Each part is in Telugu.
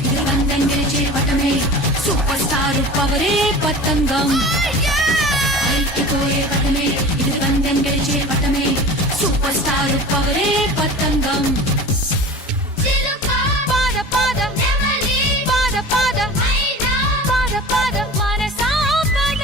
ఇది బంధం గెలిచే పటమే సూపర్ స్టార్ పవరే పతంగం పైకిపోయే పటమే ఇది బంధం గెలిచే పటమే సూపర్ స్టార్ పవరే పతంగం పాద పాద పాద పాద పాద పాద మనసా పద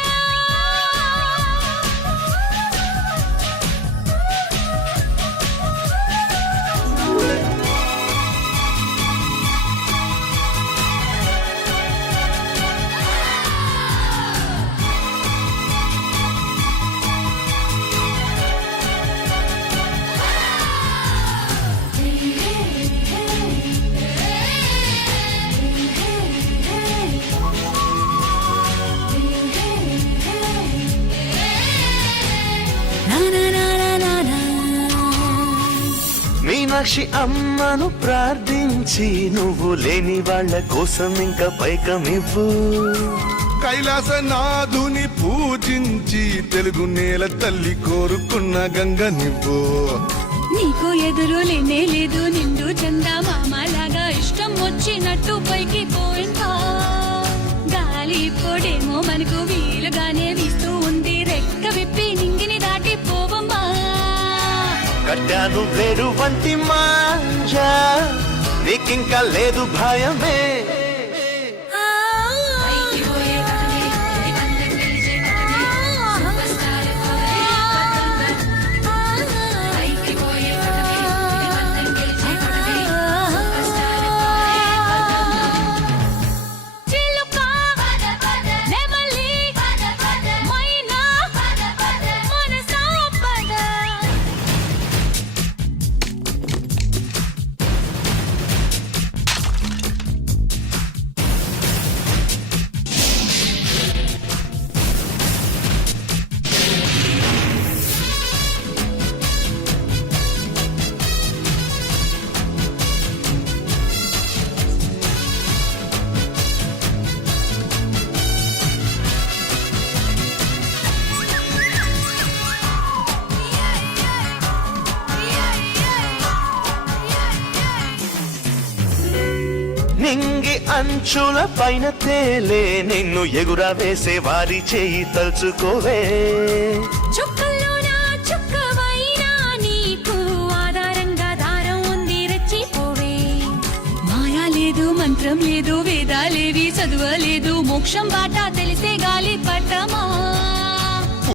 మీనాక్షి అమ్మను ప్రార్థించి నువ్వు లేని వాళ్ళ కోసం ఇంకా పైకమివ్వు కైలాసనాథుని పూజించి తెలుగు నేల తల్లి కోరుకున్న గంగ నివ్వు నీకు ఎదురు లేనే లేదు నిండు చందా మామలాగా ఇష్టం వచ్చినట్టు పైకి పోయిందా గాలి ఇప్పుడేమో మనకు వీలుగానే వీస్తూ ఉంది రెక్క విప్పి నింగిని దాటి పోవమ్మా కట్టాను వేరు వంటి మాంజా నీకింకా లేదు భయమే నింగి అంచుల పైన తేలే నిన్ను ఎగురా వేసే వారి చేయి తలుచుకోవే చుక్కల్లోనా చుక్కవైనా నీకు ఆధారంగా దారం ఉంది రెచ్చిపోవే మాయా లేదు మంత్రం లేదు వేదాలేవి చదువలేదు మోక్షం బాట తెలిసే గాలి పట్టమా